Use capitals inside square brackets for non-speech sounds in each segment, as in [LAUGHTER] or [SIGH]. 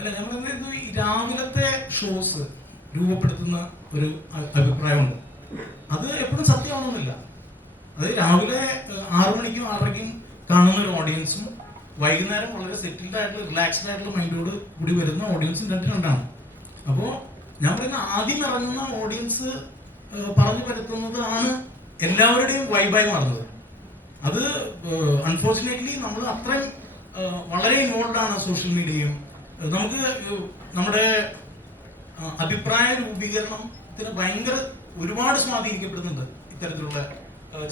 അല്ല നമ്മൾ ഈ രാവിലത്തെ ഷോസ് രൂപപ്പെടുത്തുന്ന ഒരു അഭിപ്രായമുണ്ട്. അത് എപ്പോഴും സത്യമാണെന്നില്ല അത് രാവിലെ ആറു മണിക്കും ആറരയ്ക്കും കാണുന്ന ഒരു ഓഡിയൻസും വൈകുന്നേരം വളരെ സെറ്റിൽഡ് ആയിട്ടുള്ള റിലാക്സ്ഡ് ആയിട്ടുള്ള മൈൻഡോട് കൂടി വരുന്ന ഓഡിയൻസും രണ്ട് രണ്ടാണ് അപ്പോൾ ഞാൻ പറയുന്ന ആദ്യം ഇറങ്ങുന്ന ഓഡിയൻസ് പറഞ്ഞു വരുത്തുന്നതാണ് എല്ലാവരുടെയും വൈബായി മാറുന്നത്. അത് അൺഫോർച്ചുനേറ്റ്ലി നമ്മൾ അത്രയും വളരെ ഇൻവോൾവ് ആണ് സോഷ്യൽ മീഡിയയും നമുക്ക് നമ്മുടെ അഭിപ്രായ രൂപീകരണത്തിന് ഭയങ്കര ഒരുപാട് സ്വാധീനിക്കപ്പെടുന്നുണ്ട് ഇത്തരത്തിലുള്ള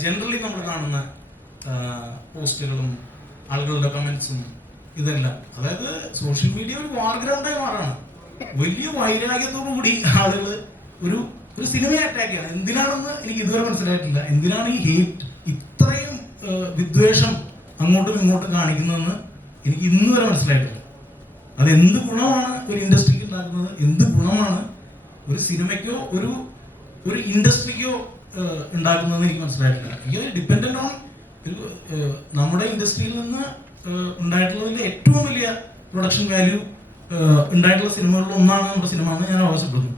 ജനറലി നമ്മൾ കാണുന്ന പോസ്റ്റുകളും ആളുകളുടെ കമന്റ്സും ഇതെല്ലാം. അതായത് സോഷ്യൽ മീഡിയ ഒരു വാർഗ്രൗണ്ടായി മാറാണ്. വലിയ വൈരാഗ്യത്തോടു കൂടി ആളുകൾ ഒരു ഒരു സിനിമയെ അറ്റാക്ക് ചെയ്യണം എന്തിനാണെന്ന് എനിക്ക് ഇതുവരെ മനസ്സിലായിട്ടില്ല. എന്തിനാണ് ഈ ഹേറ്റ് ഇത്രയും വിദ്വേഷം അങ്ങോട്ടും ഇങ്ങോട്ടും കാണിക്കുന്നതെന്ന് എനിക്ക് ഇന്നുവരെ മനസ്സിലായിട്ടില്ല. അത് എന്ത് ഗുണമാണ് ഒരു ഇൻഡസ്ട്രിക്ക് ഉണ്ടാക്കുന്നത്? എന്ത് ഗുണമാണ് ഒരു സിനിമയ്ക്കോ ഒരു ഒരു ഇൻഡസ്ട്രിക്കോ ഉണ്ടാക്കുന്നത് എനിക്ക് മനസ്സിലായിട്ടില്ല. ഇത് ഡിപ്പെൻഡന്റ് ഓൺ നമ്മുടെ ഇൻഡസ്ട്രിയിൽ നിന്ന് ഉണ്ടായിട്ടുള്ളതിൽ ഏറ്റവും വലിയ പ്രൊഡക്ഷൻ വാല്യൂ ഉണ്ടായിട്ടുള്ള സിനിമകളിൽ ഒന്നാണ് നമ്മുടെ സിനിമ എന്ന് ഞാൻ ആവശ്യപ്പെടുന്നു.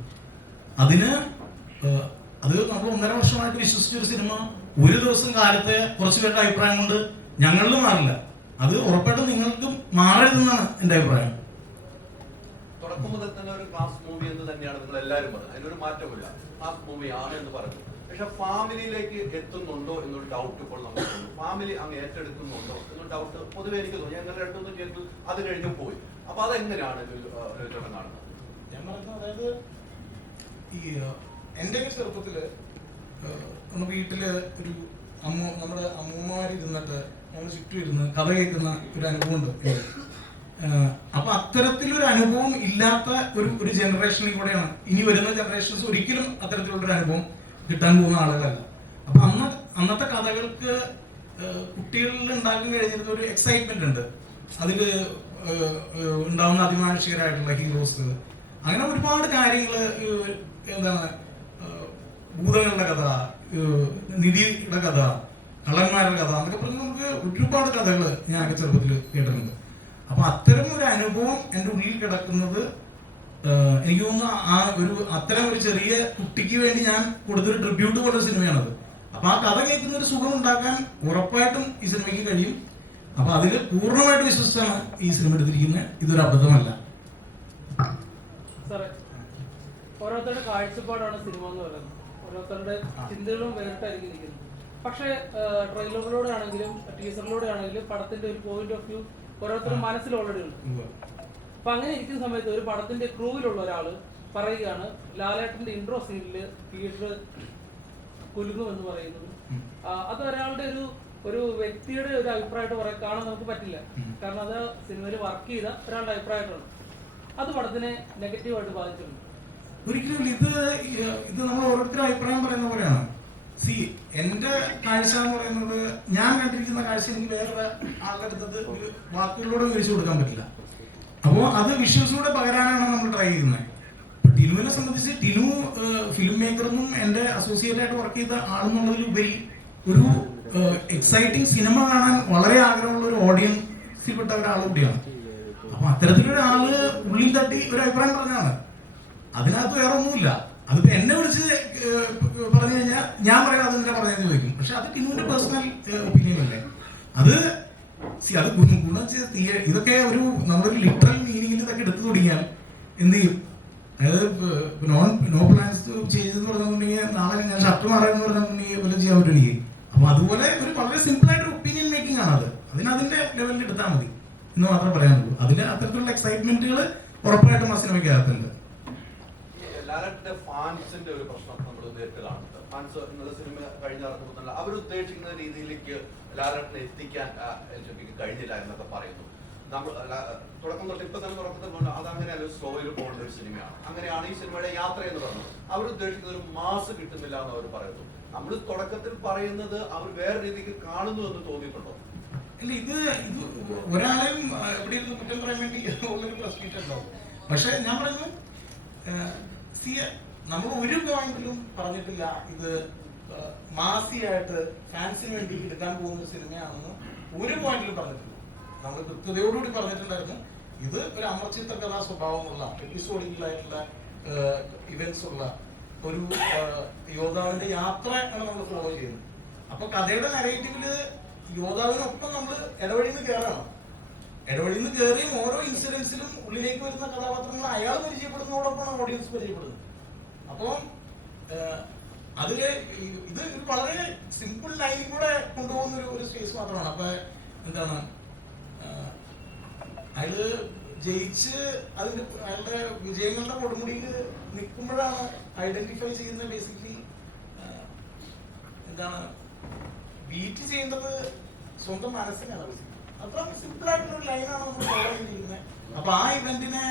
അതിന് അത് നമ്മൾ ഒന്നര വർഷമായിട്ട് വിശ്വസിച്ച ഒരു സിനിമ ഒരു ദിവസം കാലത്തെ കുറച്ച് പേരുടെ അഭിപ്രായം കൊണ്ട് ഞങ്ങളിൽ മാറില്ല. അത് ഉറപ്പായിട്ടും നിങ്ങൾക്കും മാറരുതെന്നാണ് എന്റെ അഭിപ്രായം. തുടക്കം മുതൽ തന്നെ ഒരു ക്ലാസ് മൂവി എന്ന് തന്നെയാണ് നിങ്ങൾ എല്ലാവരും പറഞ്ഞത്. അതിനൊരു മാറ്റമില്ല ക്ലാസ് മൂവി ആണ് എന്ന് പറഞ്ഞു. പക്ഷെ ഫാമിലിയിലേക്ക് എത്തുന്നുണ്ടോ എന്നൊരു ഡൗട്ട് ഇപ്പോൾ നമുക്ക് ഫാമിലി അങ്ങ് ഏറ്റെടുക്കുന്നുണ്ടോ എന്നൊരു ഡൗട്ട് പൊതുവെ എനിക്ക് തോന്നി. ഞങ്ങൾ രണ്ടുമൂന്ന് ചെയ്തു അത് കഴിഞ്ഞ് പോയി. അപ്പൊ അതെങ്ങനെയാണ് കാണുന്നത്? ഞാൻ പറയുന്നത് അതായത് ഈ ചെറുപ്പത്തിൽ നമ്മുടെ വീട്ടിൽ ഒരു അമ്മ നമ്മുടെ അമ്മൂമ്മമാർ ഇരുന്നിട്ട് ഞങ്ങൾ ചുറ്റും ഇരുന്ന് കഥ കേൾക്കുന്ന ഒരു അനുഭവമുണ്ട് എനിക്ക്. അപ്പൊ അത്തരത്തിലൊരു അനുഭവം ഇല്ലാത്ത ഒരു ഒരു ജനറേഷനിൽ കൂടെയാണ്. ഇനി വരുന്ന ജനറേഷൻസ് ഒരിക്കലും അത്തരത്തിലുള്ളൊരു അനുഭവം കിട്ടാൻ പോകുന്ന ആളുകളല്ല. അപ്പൊ അന്ന് അന്നത്തെ കഥകൾക്ക് കുട്ടികളിൽ ഉണ്ടാക്കാൻ കഴിഞ്ഞിരുന്ന ഒരു എക്സൈറ്റ്മെന്റ് ഉണ്ട്. അതിൽ ഉണ്ടാവുന്ന അതിമാനുഷികരായിട്ടുള്ള ഹീറോസ് അങ്ങനെ ഒരുപാട് കാര്യങ്ങൾ എന്താണ് ഭൂതങ്ങളുടെ കഥ നിധിയുടെ കഥ കള്ളന്മാരുടെ കഥ എന്നൊക്കെ പറഞ്ഞ് നമുക്ക് ഒരുപാട് കഥകൾ ഞാനൊക്കെ ചെറുപ്പത്തിൽ കേട്ടിട്ടുണ്ട്. അപ്പൊ അത്തരം ഒരു അനുഭവം എന്റെ ഉള്ളിൽ കിടക്കുന്നത് എനിക്ക് തോന്നുന്നു ആ ഒരു അത്തരം ഒരു ചെറിയ കുട്ടിക്ക് വേണ്ടി ഞാൻ കൊടുത്തൊരു ട്രിബ്യൂട്ട് പോലെ സിനിമയാണത്. അപ്പൊ ആ കഥ കേൾക്കുന്ന ഒരു സുഖം ഉണ്ടാക്കാൻ ഉറപ്പായിട്ടും ഈ സിനിമയ്ക്ക് കഴിയും. അപ്പൊ അതിൽ പൂർണമായിട്ട് വിശ്വസിച്ചാണ് ഈ സിനിമ എടുത്തിരിക്കുന്നത്. ഇതൊരു അബദ്ധമല്ല. ഓരോരുത്തരുടെ കാഴ്ചപ്പാടാണ് സിനിമ എന്ന് പറയുന്നത്. ഓരോരുത്തരുടെ ചിന്തകളും വേറിട്ടായിരിക്കും പക്ഷേ ട്രെയിലറിലൂടെ ആണെങ്കിലും ടീസറിലൂടെ ആണെങ്കിലും പടത്തിന്റെ ഒരു പോയിന്റ് ഓഫ് വ്യൂ ഓരോരുത്തരുടെ മനസ്സിൽ ഓൾറെഡി ഉണ്ട്. അപ്പൊ അങ്ങനെ ഇരിക്കുന്ന സമയത്ത് ഒരു പടത്തിന്റെ ക്രൂവിലുള്ള ഒരാൾ പറയുകയാണ് ലാലേട്ടന്റെ ഇൻട്രോ സീനിൽ തിയേറ്റർ കുലുങ്ങും എന്ന് പറയുന്നത്. അത് ഒരാളുടെ ഒരു ഒരു വ്യക്തിയുടെ ഒരു അഭിപ്രായമായിട്ട് പറയാൻ കാണാൻ നമുക്ക് പറ്റില്ല. കാരണം അത് സിനിമയിൽ വർക്ക് ചെയ്ത ഒരാളുടെ അഭിപ്രായമാണ്. അത് പടത്തിനെ നെഗറ്റീവായിട്ട് ബാധിച്ചിട്ടുണ്ട്. ഒരിക്കലും ഇത് ഇത് നമ്മൾ ഓരോരുത്തരും അഭിപ്രായം പറയുന്ന പോലെയാണ്. സി എന്റെ കാഴ്ച എന്ന് പറയുന്നത് ഞാൻ കണ്ടിരിക്കുന്ന കാഴ്ച എനിക്ക് വേറെ ആളുടെ ഒരു വാക്കുകളിലൂടെ വിവരിച്ചു കൊടുക്കാൻ പറ്റില്ല. അപ്പോൾ അത് വിഷ്വൽസിലൂടെ പകരാനാണ് നമ്മൾ ട്രൈ ചെയ്യുന്നത്? ടിനുവിനെ സംബന്ധിച്ച് ടിനു ഫിലിം മേക്കറെന്നും എന്റെ അസോസിയേറ്റ് ആയിട്ട് വർക്ക് ചെയ്ത ആളെന്നുള്ളതിലുപരി ഒരു എക്സൈറ്റിംഗ് സിനിമ കാണാൻ വളരെ ആഗ്രഹമുള്ള ഒരു ഓഡിയൻസിൽ പെട്ട ഒരാൾ കൂടിയാണ്. അപ്പൊ അത്തരത്തിലൊരാൾ ഉള്ളിൽ തട്ടി ഒരു അഭിപ്രായം പറഞ്ഞാണ് അതിനകത്ത് വേറെ ഒന്നുമില്ല അതിപ്പോ എന്നെ വിളിച്ച് പറഞ്ഞു കഴിഞ്ഞാൽ ഞാൻ പറയാം അതിന്റെ പറഞ്ഞത് ചോദിക്കും പക്ഷെ അത് ടിനുവിന്റെ പേഴ്സണൽ ഒപ്പീനിയൻ അല്ലേ അത് സി അത് ഗുണം ചെയ്ത് ഇതൊക്കെ ഒരു നമ്മളൊരു ലിറ്ററൽ മീനിങ്ങിൽ ഇതൊക്കെ എടുത്തു തുടങ്ങിയാൽ എന്ത് ചെയ്യും? അതായത് നോൺ നോ പ്ലാൻസ് ചെയ്തെന്ന് പറഞ്ഞിട്ടുണ്ടെങ്കിൽ നാളെ ഞാൻ ഷർട്ട് മാറാന്ന് പറഞ്ഞിട്ടുണ്ടെങ്കിൽ വല്ലതും ചെയ്യാൻ പറ്റും എനിക്ക് അപ്പൊ അതുപോലെ ഒരു വളരെ സിമ്പിൾ ആയിട്ട് ഒപ്പീനിയൻ മേക്കിംഗ് ആണ് അത്. അതിന് അതിന്റെ ലെവലിൽ എടുത്താൽ മതി. എന്ന് മാത്രമേ പറയാനുള്ളൂ അതിന് അത്തരത്തിലുള്ള എക്സൈറ്റ്മെന്റുകൾ ഉറപ്പായിട്ടും ആ സിനിമയ്ക്കകത്തുണ്ട്. ഈ ലാലറ്റിന്റെ ഫാൻസിന്റെ ഒരു പ്രശ്നം നമ്മൾ നേരിട്ട് കാണുന്നുണ്ട്. ഫാൻസ് സിനിമ കഴിഞ്ഞ അവർ ഉദ്ദേശിക്കുന്ന രീതിയിലേക്ക് ലാലറ്റിനെ എത്തിക്കാൻ എൽ ജെ പിക്ക് കഴിഞ്ഞില്ല എന്നൊക്കെ പറയുന്നു. നമ്മൾ തുടക്കം തൊട്ട് ഇപ്പൊ തന്നെ തുടക്കത്തിൽ പറഞ്ഞു അത് അങ്ങനെയല്ല ഒരു സ്ലോയിൽ പോകുന്ന ഒരു സിനിമയാണ്. അങ്ങനെയാണ് ഈ സിനിമയുടെ യാത്ര എന്ന് പറയുന്നത് അവർ ഉദ്ദേശിക്കുന്ന ഒരു മാസ് കിട്ടുന്നില്ല എന്ന് അവർ പറയുന്നു. നമ്മൾ തുടക്കത്തിൽ പറയുന്നത് അവർ വേറെ രീതിക്ക് കാണുന്നു എന്ന് തോന്നിയിട്ടുണ്ടോ? ഇല്ല ഇത് ഇത് ഒരാളെയും എവിടെ ഇരുന്ന് കുറ്റം പറയാൻ വേണ്ടി ഉള്ളൊരു പ്രശ്നം ഉണ്ടാവും പക്ഷെ ഞാൻ പറയുന്നു സി നമ്മൾ ഒരു പോയിന്റിലും പറഞ്ഞിട്ടില്ല ഇത് മാസിയായിട്ട് ഫാൻസിന് വേണ്ടി എടുക്കാൻ പോകുന്ന ഒരു സിനിമയാണെന്ന് ഒരു പോയിന്റിലും പറഞ്ഞിട്ടില്ല. നമ്മൾ കൃത്യതയോടുകൂടി പറഞ്ഞിട്ടുണ്ടായിരുന്നു. ഇത് ഒരു അമർചിത്ര കഥാ സ്വഭാവമുള്ള എപ്പിസോഡിക്കലായിട്ടുള്ള ഇവന്റ്സ് ഉള്ള ഒരു യോദ്ധാവിന്റെ യാത്രയാണ് നമ്മൾ ഫോളോ ചെയ്യുന്നത്. അപ്പൊ കഥയുടെ നരേറ്റീവിൽ യോദ്ധാവിനൊപ്പം നമ്മൾ ഇടവഴിന്ന് കയറണം ഇടവഴിയിൽ നിന്ന് കയറിയും ഓരോ ഇൻസിഡൻസിലും ഉള്ളിലേക്ക് വരുന്ന കഥാപാത്രങ്ങൾ അയാൾ പരിചയപ്പെടുന്നതോടൊപ്പമാണ് ഓഡിയൻസ് പരിചയപ്പെടുന്നത്. അപ്പോൾ അതിൽ ഇത് വളരെ സിമ്പിൾ ലൈനിൽ കൂടെ കൊണ്ടുപോകുന്ന ഒരു ഒരു സ്പേസ് മാത്രമാണ്. അപ്പൊ എന്താണ്? അയാൾ ജയിച്ച് അതിന്റെ അയാളുടെ വിജയങ്ങളുടെ കൊടുമുടിയിൽ നിൽക്കുമ്പോഴാണ് ഐഡന്റിഫൈ ചെയ്യുന്നത് ബേസിക്കലി എന്താണ്? ബീറ്റ് ചെയ്യേണ്ടത് സ്വന്തം മനസ്സിനാണ് basically. അത്ര സിമ്പിൾ ആയിട്ടുള്ള ലൈനാണ് നമ്മൾ ഫോളോ ചെയ്തിരിക്കുന്നത്. അപ്പൊ ആ ഇവന്റിനെ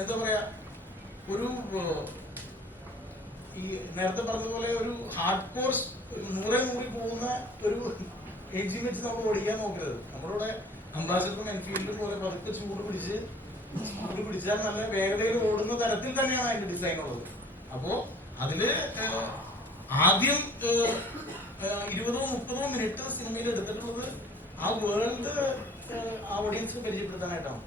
എന്താ പറയാ ഒരു ഈ നേരത്തെ പറഞ്ഞതുപോലെ ഒരു ഹാർഡ് കോഴ്സ് നൂറെ നൂറിൽ പോകുന്ന ഒരു എയ്റ്റ് മിനിറ്റ്സ് നമ്മൾ ഓടിക്കാൻ നോക്കരുത്. നമ്മളിവിടെ അംബാസിഡറും എൻഫീൽഡും പോലെ പതുക്കെ ചൂട് പിടിച്ച് ചൂട് പിടിച്ചാൽ നല്ല വേഗതയിൽ ഓടുന്ന തരത്തിൽ തന്നെയാണ് അതിന്റെ ഡിസൈൻ ഉള്ളത്. അപ്പോ അതിൽ ആദ്യം ഇരുപതോ മുപ്പതോ മിനിറ്റ് സിനിമയിൽ എടുത്തിട്ടുള്ളത് ആ വേൾഡ് ആ ഓഡിയൻസ് പരിചയപ്പെടുത്താനായിട്ടാണ്.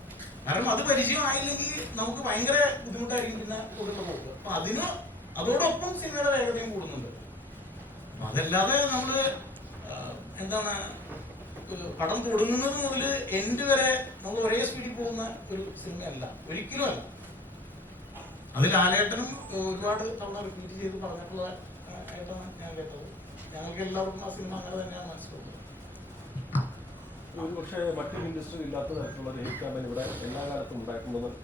കാരണം അത് പരിചയമായില്ലെങ്കിൽ നമുക്ക് ഭയങ്കര ബുദ്ധിമുട്ടായിരിക്കും പിന്നെ കൂടുതൽ പോക്ക്. അപ്പൊ അതിന് അതോടൊപ്പം സിനിമയുടെ വേഗതയും കൂടുന്നുണ്ട്. അതല്ലാതെ നമ്മൾ എന്താണ് പടം തുടങ്ങുന്നത് മുതൽ എൻഡ് വരെ നമ്മൾ ഒരേ സ്പീഡിൽ പോകുന്ന ഒരു സിനിമയല്ല. ഒരിക്കലും അല്ല. അതിൽ ലാലേട്ടനും ഒരുപാട് തവണ റിപ്പീറ്റ് ചെയ്ത് പറഞ്ഞിട്ടുള്ള ആയിട്ടാണ് ഞാൻ കേട്ടത്. ഞങ്ങൾക്ക് എല്ലാവർക്കും ആ സിനിമ അങ്ങനെ തന്നെയാണ് മനസ്സിലാക്കുന്നത് ഒരു പക്ഷേ മറ്റൊരു ഇൻഡസ്ട്രി ഇല്ലാത്ത തരത്തിലുള്ള ഒരു ഹേറ്റ് ക്യാമ്പയിൻ ഇവിടെ എല്ലാ കാലത്തും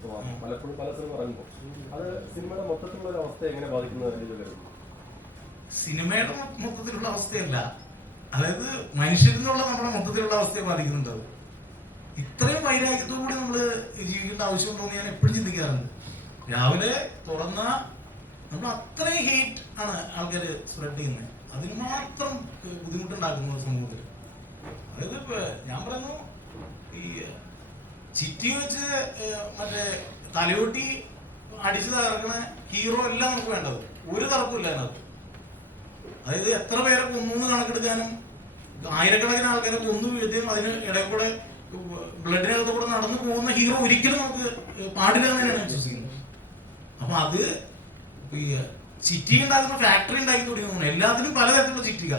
തോന്നാം. പലപ്പോഴും പല സിനിമ ഇറങ്ങുമ്പോൾ അത് സിനിമയുടെ മൊത്തത്തിലുള്ള ഒരു അവസ്ഥയെ എങ്ങനെ ബാധിക്കുന്നത് സിനിമയുടെ മൊത്തത്തിലുള്ള അവസ്ഥയല്ല. അതായത് മനുഷ്യരിലുള്ള നമ്മുടെ മൊത്തത്തിലുള്ള അവസ്ഥയെ ബാധിക്കുന്നുണ്ട് ഇത്രയും വൈരാഗ്യത്തോടുകൂടി നമ്മൾ ജീവിക്കേണ്ട ആവശ്യമുണ്ടോ എന്ന് ഞാൻ എപ്പോഴും ചിന്തിക്കാറുണ്ട്. രാവിലെ തുറന്ന നമ്മൾ അത്രയും ഹേറ്റ് ആണ് ആൾക്കാർ സ്പ്രെഡ് ചെയ്യുന്നത്. അതിന് മാത്രം ഏഹ്, ബുദ്ധിമുട്ടുണ്ടാക്കുന്നു ഒരു സമൂഹത്തിൽ. അതായത് ഇപ്പൊ ഞാൻ പറഞ്ഞു ഈ ചിറ്റി വെച്ച് മറ്റേ തലയോട്ടി അടിച്ചു തകർക്കണ ഹീറോ അല്ല നമുക്ക് വേണ്ടത്. ഒരു തർക്കമില്ല അതിനകത്ത്. അതായത് എത്ര പേരെ കൊന്നു കണക്കെടുക്കാനും ആയിരക്കണക്കിന് ആൾക്കാരെ കൊന്നു വീഴ്ത്തിയും അതിന് ഇടയിൽ കൂടെ ബ്ലഡിനകത്ത് കൂടെ നടന്നു പോകുന്ന ഹീറോ ഒരിക്കലും നമുക്ക് പാടില്ല എന്ന് തന്നെയാണ് വിശ്വസിക്കുന്നത്. അപ്പൊ അത് ഈ ചിറ്റി ഉണ്ടാക്കുന്ന ഫാക്ടറി ഉണ്ടാക്കി തുടങ്ങി എല്ലാത്തിനും പലതരത്തിലുള്ള ചിറ്റിക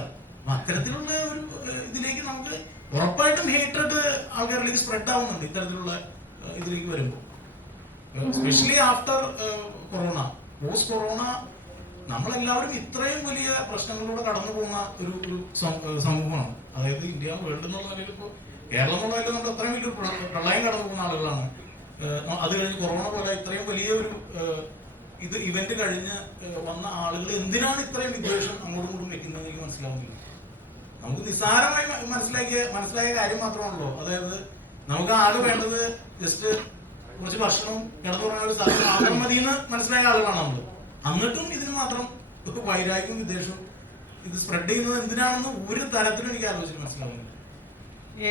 അത്തരത്തിലുള്ള ഒരു ഇതിലേക്ക് നമുക്ക് ഉറപ്പായിട്ടും ഹേറ്റഡ് ആൾക്കാരിലേക്ക് സ്പ്രെഡ് ആവുന്നുണ്ട് ഇത്തരത്തിലുള്ള ഇതിലേക്ക് വരുമ്പോൾ specially after corona post corona നമ്മളെല്ലാവരും ഇത്രയും വലിയ പ്രശ്നങ്ങളിലൂടെ കടന്നു പോകുന്ന ഒരു ഒരു സമൂഹമാണ്. അതായത് ഇന്ത്യ വേൾഡ് എന്നുള്ള നിലയിൽ ഇപ്പോൾ കേരളം എന്നുള്ള നിലയിൽ നമ്മൾ അത്രയും വലിയൊരു പ്രളയം കടന്നു പോകുന്ന ആളുകളാണ്. അത് കഴിഞ്ഞ് കൊറോണ പോലെ ഇത്രയും വലിയ ഒരു ഏഹ് ഇത് ഇവന്റ് കഴിഞ്ഞ് വന്ന ആളുകൾ എന്തിനാണ് ഇത്രയും വിദ്വേഷം അങ്ങോട്ടും ഇങ്ങോട്ടും വെക്കുന്നത് എനിക്ക് മനസ്സിലാവുന്നില്ല. നമുക്ക് നിസ്സാരമായി മനസ്സിലാക്കിയ മനസ്സിലായ കാര്യം മാത്രമാണല്ലോ. അതായത് നമുക്ക് ആൾ വേണ്ടത് ജസ്റ്റ് കുറച്ച് കിടന്നു പറഞ്ഞ ഒരു സ്ഥലം മാത്രം മതി എന്ന് മനസ്സിലായ ആളുകളാണ് നമ്മൾ എന്നിട്ടും ഇതിന് മാത്രം ഇപ്പൊ വൈരാഗ്യം വിദ്വേഷവും ഇത് സ്പ്രെഡ് ചെയ്യുന്നത് എന്തിനാണെന്ന് ഒരു തരത്തിലും എനിക്ക് ആലോചിച്ച് മനസ്സിലാവുന്നില്ല.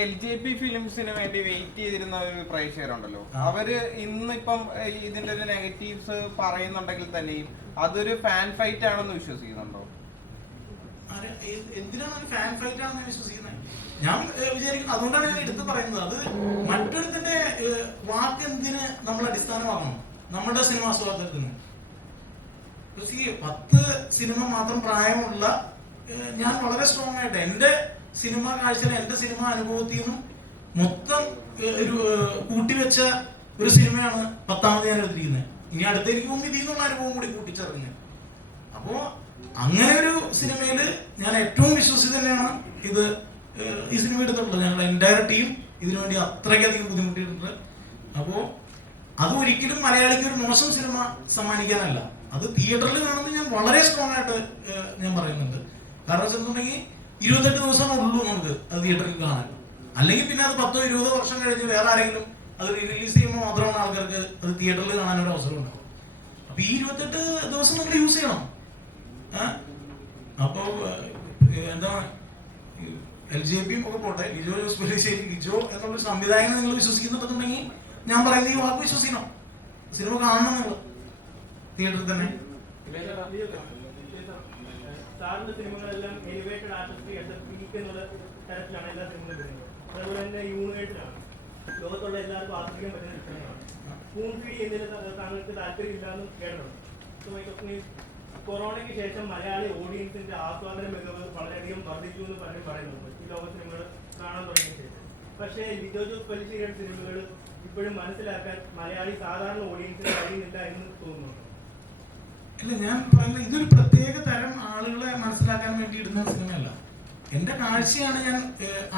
എൽ ജെ പി ഫിലിംസിന് വേണ്ടി വെയിറ്റ് ചെയ്തിരുന്ന ഒരു പ്രേക്ഷകരുണ്ടല്ലോ. അവർ ഇന്നിപ്പം ഇതിന്റെ ഒരു നെഗറ്റീവ്സ് പറയുന്നുണ്ടെങ്കിൽ തന്നെയും അതൊരു ഫാൻ ഫൈറ്റ് ആണെന്ന് വിശ്വസിക്കുന്നുണ്ടോ? എന്തിനാണ് ഫാൻ ഫൈറ്റ് ആണെന്ന് വിശ്വസിക്കുന്നത്? ഞാൻ വിചാരിക്കുന്നു അതുകൊണ്ടാണ് ഞാൻ എടുത്തു പറയുന്നത്. അത് മറ്റൊരുത്തിന്റെ വാക്ക് എന്തിന് നമ്മൾ അടിസ്ഥാനമാക്കണം? നമ്മുടെ സിനിമ സ്വാതന്ത്ര്യത്തിന്. പത്ത് സിനിമ മാത്രം പ്രായമുള്ള ഞാൻ വളരെ സ്ട്രോങ് ആയിട്ട് എന്റെ സിനിമ കാഴ്ചയിൽ എന്റെ സിനിമ അനുഭവത്തിൽ നിന്നും മൊത്തം ഒരു കൂട്ടിവെച്ച ഒരു സിനിമയാണ് പത്താമത് ഞാൻ എടുത്തിരിക്കുന്നത്. ഇനി അടുത്തേക്ക് പോകുമ്പോൾ ഇതിൽ നിന്നുള്ള അനുഭവം കൂടി കൂട്ടിച്ചേർക്കുന്നത് അപ്പോ അങ്ങനെ ഒരു സിനിമയിൽ ഞാൻ ഏറ്റവും വിശ്വസിച്ച് തന്നെയാണ് ഇത് ഈ സിനിമ എടുത്തിട്ടുള്ളത്. ഞങ്ങളുടെ എന്റയർ ടീം ഇതിനുവേണ്ടി അത്രയ്ക്കധികം ബുദ്ധിമുട്ടിയിട്ടുണ്ട്. അപ്പോൾ അത് ഒരിക്കലും മലയാളിക്ക് ഒരു മോശം സിനിമ സമ്മാനിക്കാനല്ല. അത് തിയേറ്ററിൽ കാണുമ്പോൾ ഞാൻ വളരെ സ്ട്രോങ് ആയിട്ട് ഞാൻ പറയുന്നുണ്ട്. കാരണം വെച്ചിട്ടുണ്ടെങ്കിൽ ഇരുപത്തെട്ട് ദിവസം ഉള്ളൂ നമുക്ക് അത് തിയേറ്ററിൽ കാണാൻ. അല്ലെങ്കിൽ പിന്നെ അത് പത്തോ ഇരുപതോ വർഷം കഴിഞ്ഞ് വേറെ ആരെങ്കിലും അത് റിലീസ് ചെയ്യുമ്പോൾ മാത്രമാണ് ആൾക്കാർക്ക് അത് തിയേറ്ററിൽ കാണാനൊരു അവസരം ഉണ്ടാവും അപ്പൊ ഈ ഇരുപത്തെട്ട് ദിവസം നമ്മൾ യൂസ് ചെയ്യണം? അപ്പോ എന്താ എൽ ജെ പിയും ഒക്കെ പോട്ടെ ലിജോ ജോസ് പെല്ലിശ്ശേരി ലിജോ എന്നുള്ള സംവിധായകനെ നിങ്ങൾ വിശ്വസിക്കുന്നുണ്ടെന്നുണ്ടെങ്കിൽ ഞാൻ പറയുന്ന ഈ വാക്ക് വിശ്വസിക്കണം. സിനിമ കാണണം നിങ്ങൾ. തിയേറ്ററിൽ തന്നെ. സാറിന്റെ സിനിമകളെല്ലാം elevated artist S F peak എന്നുള്ള തരത്തിലാണ് എല്ലാ സിനിമകളും വരുന്നത്. അതുപോലെ തന്നെ യൂണിവേഴ്സിലാണ് ലോകത്തുള്ള എല്ലാവർക്കും ആസ്വദിക്കാൻ പറ്റുന്ന താങ്കൾക്ക് താല്പര്യമില്ലാന്ന് question is, കൊറോണയ്ക്ക് ശേഷം മലയാളി ഓഡിയൻസിന്റെ ആസ്വാദന മികവ് വളരെയധികം വർദ്ധിച്ചു എന്ന് പലരും പറയുന്നുണ്ട് ഈ ലോക നിങ്ങൾ കാണാൻ തുടങ്ങിയ ശേഷം. പക്ഷേ ലിജോ ജോസ് പലിശ്ശേരിയുടെ സിനിമകൾ ഇപ്പോഴും മനസ്സിലാക്കാൻ മലയാളി സാധാരണ ഓഡിയൻസിന് കഴിയുന്നില്ല എന്ന് തോന്നുന്നുണ്ട് അല്ല ഞാൻ പറയുന്നത് ഇതൊരു പ്രത്യേക തരം ആളുകളെ മനസ്സിലാക്കാൻ വേണ്ടി ഇടുന്ന സിനിമയല്ല. എന്റെ കാഴ്ചയാണ് ഞാൻ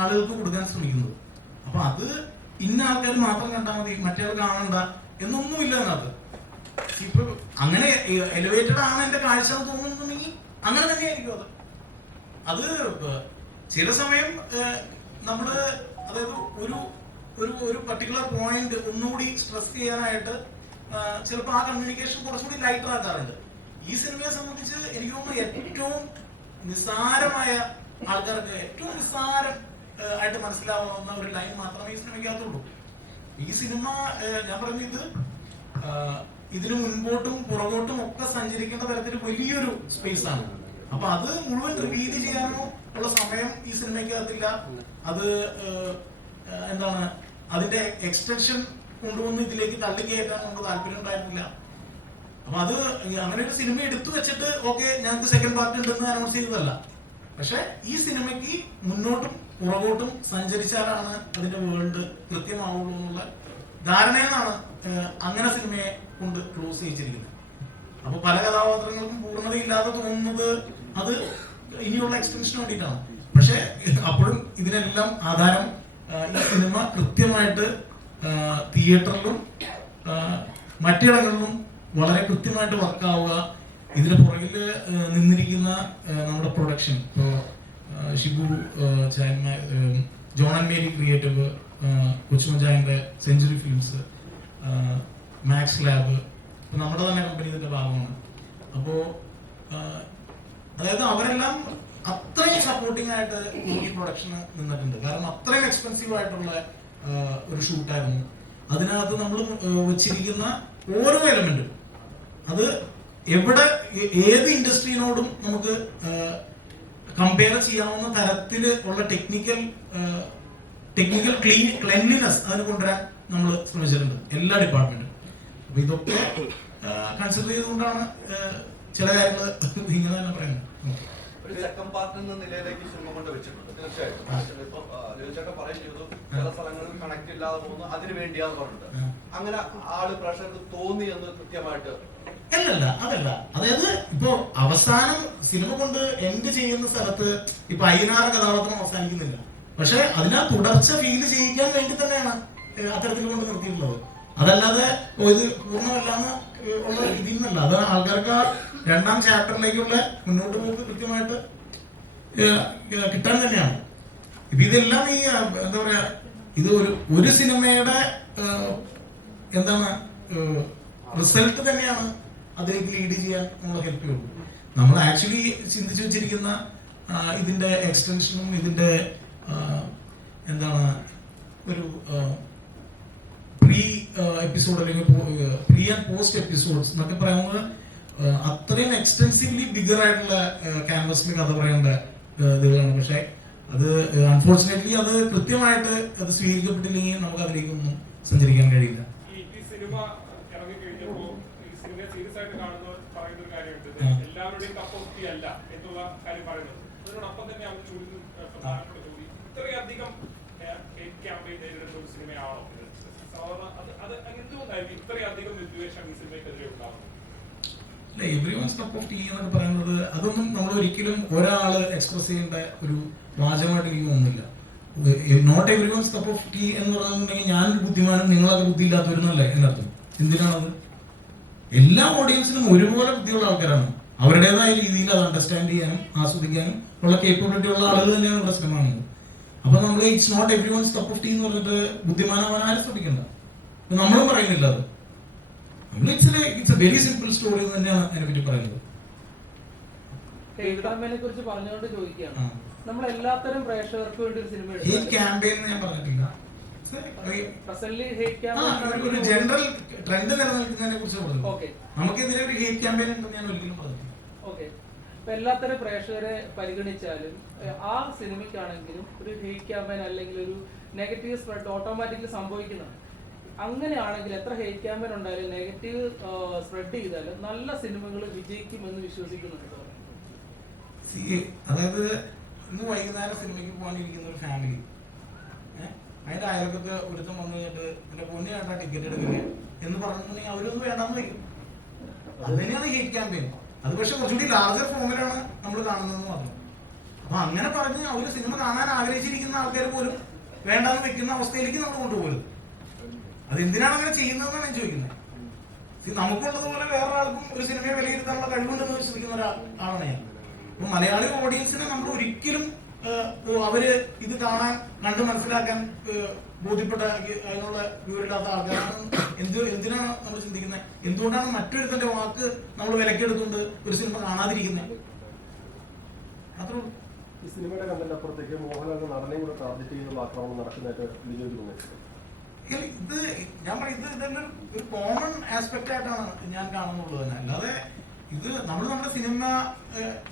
ആളുകൾക്ക് കൊടുക്കാൻ ശ്രമിക്കുന്നത്. അപ്പൊ അത് ഇന്ന ആൾക്കാർ മാത്രം കണ്ടാൽ മതി മറ്റേ കാണണ്ട എന്നൊന്നുമില്ല അതിനകത്ത്. അങ്ങനെ എലിവേറ്റഡ് ആണ് എന്റെ കാഴ്ച എന്ന് തോന്നുന്നുണ്ടെങ്കിൽ അങ്ങനെ തന്നെയായിരിക്കും അത്. അത് ചില സമയം നമ്മൾ അതായത് ഒരു ഒരു ഒരു പർട്ടിക്കുലർ പോയിന്റ് ഒന്നുകൂടി സ്ട്രെസ് ചെയ്യാനായിട്ട് ചിലപ്പോൾ ആ കമ്മ്യൂണിക്കേഷൻ കുറച്ചുകൂടി ലൈറ്റർ ആക്കാറുണ്ട്. ഈ സിനിമയെ സംബന്ധിച്ച് എനിക്ക് തോന്നുന്നു ഏറ്റവും നിസ്സാരമായ ആൾക്കാർക്ക് ഏറ്റവും നിസ്സാരം ആയിട്ട് മനസ്സിലാവുന്ന ഒരു ലൈൻ മാത്രമേ ഈ സിനിമയ്ക്കകത്തുള്ളൂ. ഈ സിനിമ ഞാൻ പറഞ്ഞത് ഇതിന് മുൻപോട്ടും പുറകോട്ടും ഒക്കെ സഞ്ചരിക്കേണ്ട തരത്തിൽ വലിയൊരു സ്പേസ് ആണ്. അപ്പൊ അത് മുഴുവൻ റിവീൽ ചെയ്യാനോ ഉള്ള സമയം ഈ സിനിമയ്ക്ക് അതില്ല അത് എന്താണ് അതിന്റെ എക്സ്റ്റൻഷൻ കൊണ്ടുവന്ന് ഇതിലേക്ക് തള്ളിക്കയറ്റാൻ നമുക്ക് താല്പര്യം ഉണ്ടായിരുന്നില്ല. അപ്പൊ അത് അങ്ങനെ ഒരു സിനിമ എടുത്തു വെച്ചിട്ട് ഓക്കെ ഞങ്ങൾക്ക് സെക്കൻഡ് പാർട്ട് ഉണ്ടെന്ന് അനൗൺസ് ചെയ്തതല്ല. പക്ഷെ ഈ സിനിമയ്ക്ക് മുന്നോട്ടും പുറകോട്ടും സഞ്ചരിച്ചാലാണ് അതിന്റെ വേൾഡ് കൃത്യമാവുള്ളൂ എന്നുള്ള ധാരണയെന്നാണ് അങ്ങനെ സിനിമയെ കൊണ്ട് ക്ലോസ് ചെയ്യിച്ചിരിക്കുന്നത്. അപ്പൊ പല കഥാപാത്രങ്ങൾക്കും പൂർണതയില്ലാതെ തോന്നുന്നത് അത് ഇനിയുള്ള എക്സ്റ്റൻഷന് വേണ്ടിയിട്ടാണ്. പക്ഷെ അപ്പോഴും ഇതിനെല്ലാം ആധാരം ഈ സിനിമ കൃത്യമായിട്ട് തിയേറ്ററിലും മറ്റിടങ്ങളിലും വളരെ കൃത്യമായിട്ട് വർക്കാവുക ഇതിന് പുറകിൽ നിന്നിരിക്കുന്ന നമ്മുടെ പ്രൊഡക്ഷൻ ഇപ്പോൾ Shibu John and Mary creative കൊച്ചുമജായന്റെ സെഞ്ചുറി ഫിലിംസ് മാക്സ് ലാബ് ഇപ്പം നമ്മുടെ തന്നെ കമ്പനി ഇതിന്റെ ഭാഗമാണ്. അപ്പോൾ അതായത് അവരെല്ലാം അത്രയും സപ്പോർട്ടിംഗ് ആയിട്ട് ഈ പ്രൊഡക്ഷന് നിന്നിട്ടുണ്ട്. കാരണം അത്രയും എക്സ്പെൻസീവ് ആയിട്ടുള്ള ഒരു ഷൂട്ടായിരുന്നു അതിനകത്ത് നമ്മൾ വെച്ചിരിക്കുന്ന ഓരോ എലമെന്റും അത് എവിടെ ഏത് ഇൻഡസ്ട്രീനോടും നമുക്ക് കമ്പയർ ചെയ്യാവുന്ന തരത്തിൽ ഉള്ള ടെക്നിക്കൽ ടെക്നിക്കൽ ക്ലീൻ ക്ലെൻലിനെസ് അതിന് കൊണ്ടുവരാൻ നമ്മൾ ശ്രമിച്ചിട്ടുണ്ട്. എല്ലാ ഡിപ്പാർട്ട്മെന്റും അപ്പൊ ഇതൊക്കെ കൺസിഡർ ചെയ്തുകൊണ്ടാണ് ചില കാര്യങ്ങൾ ഇങ്ങനെ തന്നെ പറയുന്നത്. ഒരു സെക്കൻഡ് പാർട്ട് എന്ന നിലയിലേക്ക് സിനിമ കൊണ്ട് വെച്ചിട്ടുണ്ട്. തീർച്ചയായിട്ടും. ഇപ്പൊ ചേട്ടൻ പറയും ചെയ്തു. ചില സ്ഥലങ്ങളിൽ കണക്ട് ഇല്ലാതെ പോകുന്നു. അതിന് വേണ്ടിയാന്ന് പറഞ്ഞിട്ട്. അങ്ങനെ ആൾ പ്രഷർക്ക് തോന്നി എന്ന് കൃത്യമായിട്ട് അല്ലല്ല അതല്ല. അതായത് ഇപ്പോ അവസാനം സിനിമ കൊണ്ട് എൻഡ് ചെയ്യുന്ന സ്ഥലത്ത് ഇപ്പൊ അയ്യനാറ് കഥാപാത്രം അവസാനിക്കുന്നില്ല. പക്ഷെ അതിനാ തുടർച്ച ഫീൽ ചെയ്യിക്കാൻ വേണ്ടി തന്നെയാണ് അത്തരത്തിൽ കൊണ്ട് നിർത്തിയിട്ടുള്ളത്. അതല്ലാതെ ഇത് പൂർണമല്ലാന്ന് ഉള്ള ഇതിൽ നിന്നല്ല അത് ആൾക്കാർക്ക് ആ രണ്ടാം ചാപ്റ്ററിലേക്കുള്ള മുന്നോട്ട് പോക്ക് കൃത്യമായിട്ട് കിട്ടാൻ തന്നെയാണ്. ഇപ്പൊ ഇതെല്ലാം ഈ എന്താ പറയാ ഇത് ഒരു ഒരു സിനിമയുടെ എന്താണ് റിസൾട്ട് തന്നെയാണ് അതിലേക്ക് ലീഡ് ചെയ്യാൻ നമ്മളെ ഹെൽപ്പ് ചെയ്യുള്ളൂ. നമ്മൾ ആക്ച്വലി ചിന്തിച്ചു വെച്ചിരിക്കുന്ന ഇതിന്റെ എക്സ്റ്റൻഷനും ഇതിന്റെ എന്താണ് ഒരു പ്രീ എപ്പിസോഡ് അല്ലെങ്കിൽ പ്രീ ആൻഡ് പോസ്റ്റ് എപ്പിസോഡ്സ് എന്നൊക്കെ പറയുന്നത് അത്രയും എക്സ്റ്റൻസീവ്ലി ബിഗർ ആയിട്ടുള്ള ക്യാൻവസിൽ കഥ പറയേണ്ട ഇതുകളാണ്. പക്ഷെ അത് അൺഫോർച്ചുനേറ്റ്ലി അത് കൃത്യമായിട്ട് അത് സ്വീകരിക്കപ്പെട്ടില്ലെങ്കിൽ നമുക്ക് അതിലേക്കൊന്നും സഞ്ചരിക്കാൻ കഴിയില്ല. എല്ലാവരുടെയും കപ്പ് അല്ല എന്നുള്ള കാര്യം പറയുന്നത് അതിനോടൊപ്പം തന്നെ അവർ ചോദിക്കുന്ന ഒരു പറയുന്നത് അതൊന്നും നമ്മൾ ഒരിക്കലും ഒരാൾ എക്സ്പ്രസ് ചെയ്യേണ്ട ഒരു വാചകമായിട്ട് എനിക്ക് തോന്നുന്നില്ല. Not everyone's cup of tea എന്ന് പറഞ്ഞിട്ടുണ്ടെങ്കിൽ ഞാൻ ബുദ്ധിമാനും നിങ്ങളൊക്കെ ബുദ്ധി ഇല്ലാത്തവരെന്നല്ലേ എന്നർത്ഥം എന്തിനാണത്? എല്ലാ ഓഡിയൻസിനും ഒരുപോലെ ബുദ്ധിയുള്ള ആൾക്കാരാണ്. അവരുടേതായ രീതിയിൽ അത് അണ്ടർസ്റ്റാൻഡ് ചെയ്യാനും ആസ്വദിക്കാനും ഉള്ള കേപ്പബിലിറ്റി ഉള്ള ആളുകൾ തന്നെയാണ് ഇവിടെ അപ്പൊ നമ്മൾ it's not everyone's cup of tea എന്ന് പറഞ്ഞിട്ട് ബുദ്ധിമാനാവാൻ ആരും ശ്രമിക്കണ്ട. നമ്മളും പറയുന്നില്ല അത്. നമ്മൾ it's it's a very simple story എന്ന് തന്നെയാണ് അതിനെ പറ്റി പറയുന്നത്. ഹേറ്റ് കുറിച്ച് പറഞ്ഞുകൊണ്ട് ചോദിക്കുകയാണ് നമ്മൾ എല്ലാത്തരം പ്രേക്ഷകർക്ക് വേണ്ടി ഒരു സിനിമ ഞാൻ പറഞ്ഞിട്ടില്ല. ഒരു- ജനറൽ ട്രെൻഡ് നിലനിൽക്കുന്നതിനെ കുറിച്ച് പറഞ്ഞു ഓക്കെ നമുക്കെതിരെ ഒരു ഹേറ്റ് ക്യാമ്പയിൻ ഉണ്ടെന്ന് ഞാൻ ഒരിക്കലും പറഞ്ഞിട്ടില്ല. ഇപ്പൊ എല്ലാത്തരം പ്രേക്ഷകരെ പരിഗണിച്ചാലും ആ സിനിമയ്ക്കാണെങ്കിലും ഒരു ഹേറ്റ് ക്യാമ്പയിൻ അല്ലെങ്കിൽ ഒരു നെഗറ്റീവ് സ്പ്രെഡ് ഓട്ടോമാറ്റിക്കലി സംഭവിക്കുന്നതാണ് അങ്ങനെയാണെങ്കിൽ എത്ര ഹേറ്റ് ക്യാമ്പയിൻ ഉണ്ടായാലും നെഗറ്റീവ് സ്പ്രെഡ് ചെയ്താലും നല്ല സിനിമകൾ വിജയിക്കുമെന്ന് വിശ്വസിക്കുന്നുണ്ട് See, അതായത് ഇന്ന് വൈകുന്നേരം സിനിമയ്ക്ക് പോകാനിരിക്കുന്ന ഒരു ഫാമിലി അതിന്റെ അയൽക്കത്ത് ഒരുത്തം വന്നു കഴിഞ്ഞിട്ട് എന്റെ പൊന്നു വേണ്ട ടിക്കറ്റ് എടുക്കില്ല എന്ന് പറഞ്ഞിട്ടുണ്ടെങ്കിൽ അവരൊന്നും വേണമെന്ന് വയ്ക്കും അത് തന്നെയാണ് ഹേറ്റ് ക്യാമ്പയിൻ അത് പക്ഷെ കുറച്ചുകൂടി ലാർജർ ഫോമിലാണ് നമ്മൾ കാണുന്നതെന്ന് പറഞ്ഞു. അപ്പൊ അങ്ങനെ പറഞ്ഞ് അവർ സിനിമ കാണാൻ ആഗ്രഹിച്ചിരിക്കുന്ന ആൾക്കാർ പോലും വേണ്ടാന്ന് വെക്കുന്ന അവസ്ഥയിലേക്ക് നമ്മൾ കൊണ്ടുപോകരുത് അത് എന്തിനാണ് അങ്ങനെ ചെയ്യുന്നതെന്നാണ് ഞാൻ ചോദിക്കുന്നത്. നമുക്കുള്ളതുപോലെ വേറൊരാൾക്കും ഒരു സിനിമയെ വിലയിരുത്താനുള്ള കഴിവുണ്ടെന്ന് വിശ്വസിക്കുന്ന ഒരാളാണ് ഞാൻ. അപ്പൊ മലയാളി ഓഡിയൻസിനെ നമ്മൾ ഒരിക്കലും അവർ ഇത് കാണാൻ കണ്ട് മനസ്സിലാക്കാൻ ബോധ്യപ്പെട്ട അതിനുള്ള വിവരമില്ലാത്ത ആൾക്കാരാണ്. എന്ത് എന്തിനാണ് നമ്മൾ ചിന്തിക്കുന്നത് എന്തുകൊണ്ടാണ് മറ്റൊരുത്തന്റെ വാക്ക് നമ്മൾ വിലക്കെടുത്തുകൊണ്ട് ഒരു സിനിമ കാണാതിരിക്കുന്നത് അത്രേ ഉള്ളൂ. ഈ സിനിമയുടെ കണ്ടന്റ് അപ്പുറത്തേക്ക് മോഹൻലാൽ നടനെ കൂടെ ടാർഗറ്റ് ചെയ്യുന്ന ആക്രമണം നടക്കുന്നതായിട്ട് ഇല്ല, ഇത് ഞാൻ പറയും ഇത് ഇതെല്ലാം ഒരു- കോമൺ ആസ്പെക്ട് ആയിട്ടാണ് ഞാൻ കാണുന്നുള്ളത്. തന്നെ അല്ലാതെ ഇത് നമ്മൾ നമ്മുടെ സിനിമ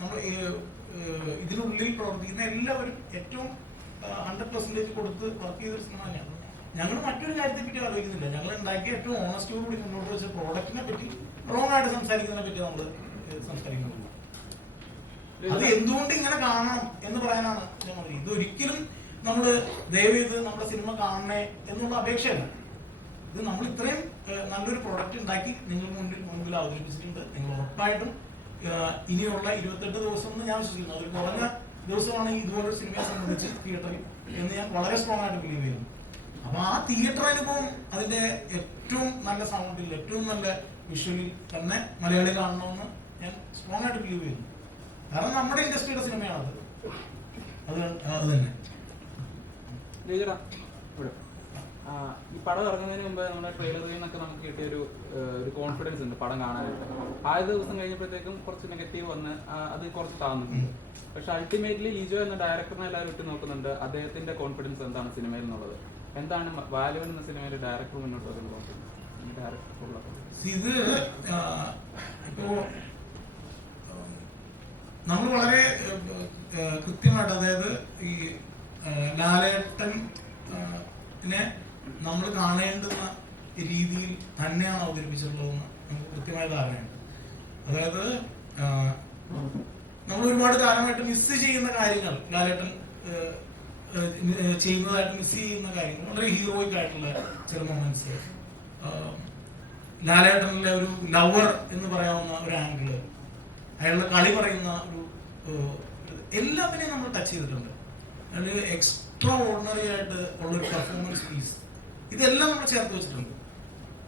നമ്മൾ ഇതിനുള്ളിൽ പ്രവർത്തിക്കുന്ന എല്ലാവരും ഏറ്റവും ഹൺഡ്രഡ് പെർസെന്റേജ് കൊടുത്ത് വർക്ക് ചെയ്തൊരു സിനിമ തന്നെയാണ്. ഞങ്ങൾ മറ്റൊരു കാര്യത്തെ പറ്റി ആലോചിക്കുന്നില്ല. ഞങ്ങൾ ഉണ്ടാക്കിയ ഏറ്റവും ഓണസ്റ്റോട് കൂടി മുന്നോട്ട് വെച്ച പ്രോഡക്റ്റിനെ പറ്റി റോങ് ആയിട്ട് സംസാരിക്കുന്നതിനെ പറ്റി നമ്മൾ സംസാരിക്കുന്നുള്ളൂ അത് എന്തുകൊണ്ട് ഇങ്ങനെ കാണണം എന്ന് പറയാനാണ് ഞാൻ പറഞ്ഞത്. ഇതൊരിക്കലും നമ്മൾ ദയവ് ചെയ്ത് നമ്മുടെ സിനിമ കാണണേ എന്നുള്ള അപേക്ഷയല്ല. ഇത് നമ്മൾ ഇത്രയും നല്ലൊരു പ്രൊഡക്റ്റ് ഉണ്ടാക്കി നിങ്ങൾ മുന്നിൽ മുൻപിൽ അവതരിപ്പിച്ചിട്ടുണ്ട്. നിങ്ങൾ ഉറപ്പായിട്ടും ഇനിയുള്ള ഇരുപത്തെട്ട് ദിവസം എന്ന് ഞാൻ വിശ്വസിക്കുന്നു. അതൊരു കുറഞ്ഞ ദിവസമാണ് ഇതുപോലൊരു സിനിമയെ സംബന്ധിച്ച് തിയേറ്ററിൽ എന്ന് ഞാൻ വളരെ സ്ട്രോങ് ആയിട്ട് ബിലീവ് ചെയ്യുന്നു. അപ്പൊ ആ തിയേറ്റർ അനുഭവം അതിന്റെ ഏറ്റവും നല്ല സൗണ്ടിൽ ഏറ്റവും നല്ല വിഷ്വലിൽ തന്നെ മലയാളി കാണണമെന്ന് ഞാൻ സ്ട്രോങ് ആയിട്ട് ബിലീവ് ചെയ്യുന്നു. കാരണം നമ്മുടെ ഇൻഡസ്ട്രിയുടെ സിനിമയാണത്. അത് അത് തന്നെ. ഈ പടം ഇറങ്ങുന്നതിന് മുമ്പ് നമ്മുടെ ട്രെയിലറിൽ നിന്നൊക്കെ നമുക്ക് കിട്ടിയ ഒരു ഒരു കോൺഫിഡൻസ് ഉണ്ട് പടം കാണാനായിട്ട്. ആദ്യ ദിവസം കഴിഞ്ഞപ്പോഴത്തേക്കും കുറച്ച് നെഗറ്റീവ് വന്ന് അത് കുറച്ച് താഴ്ന്നിട്ടുണ്ട് പക്ഷെ അൾട്ടിമേറ്റ്ലി ലിജോ എന്ന ഡയറക്ടറിനെ എല്ലാവരും ഇട്ട് നോക്കുന്നുണ്ട് അദ്ദേഹത്തിന്റെ കോൺഫിഡൻസ് എന്താണ് സിനിമയിൽ എന്നുള്ളത്. എന്താണ് വാലുവൻ എന്ന സിനിമയിലെ ഡയറക്ടർ മുന്നോട്ട് വെക്കുന്ന കോൺഫിഡൻസ് ഇത് ഇപ്പോ നമ്മൾ വളരെ കൃത്യമായിട്ട് അതായത് ഈ ലാലേട്ടൻ നമ്മൾ കാണേണ്ടുന്ന രീതിയിൽ തന്നെയാണ് അവതരിപ്പിച്ചിട്ടുള്ളതെന്ന് നമുക്ക് കൃത്യമായ ധാരണയുണ്ട്. അതായത് നമ്മൾ ഒരുപാട് കാലമായിട്ട് മിസ് ചെയ്യുന്ന കാര്യങ്ങൾ ലാലേട്ടൻ ചെയ്യുന്നതായിട്ട് മിസ് ചെയ്യുന്ന കാര്യങ്ങൾ വളരെ ഹീറോയിക് ആയിട്ടുള്ള ചില മൊമെന്റ്സ് ലാലേട്ടനിലെ ഒരു ലവർ എന്ന് പറയാവുന്ന ഒരു ആംഗിൾ അയാളുടെ കളി പറയുന്ന ഒരു എല്ലാത്തിനെയും നമ്മൾ ടച്ച് ചെയ്തിട്ടുണ്ട്. അതിൽ എക്സ്ട്രാ ഓർഡിനറി ആയിട്ട് ഉള്ള ഒരു പെർഫോമൻസ് പീസ് ഇതെല്ലാം നമ്മൾ ചേർത്ത് വെച്ചിട്ടുണ്ട്.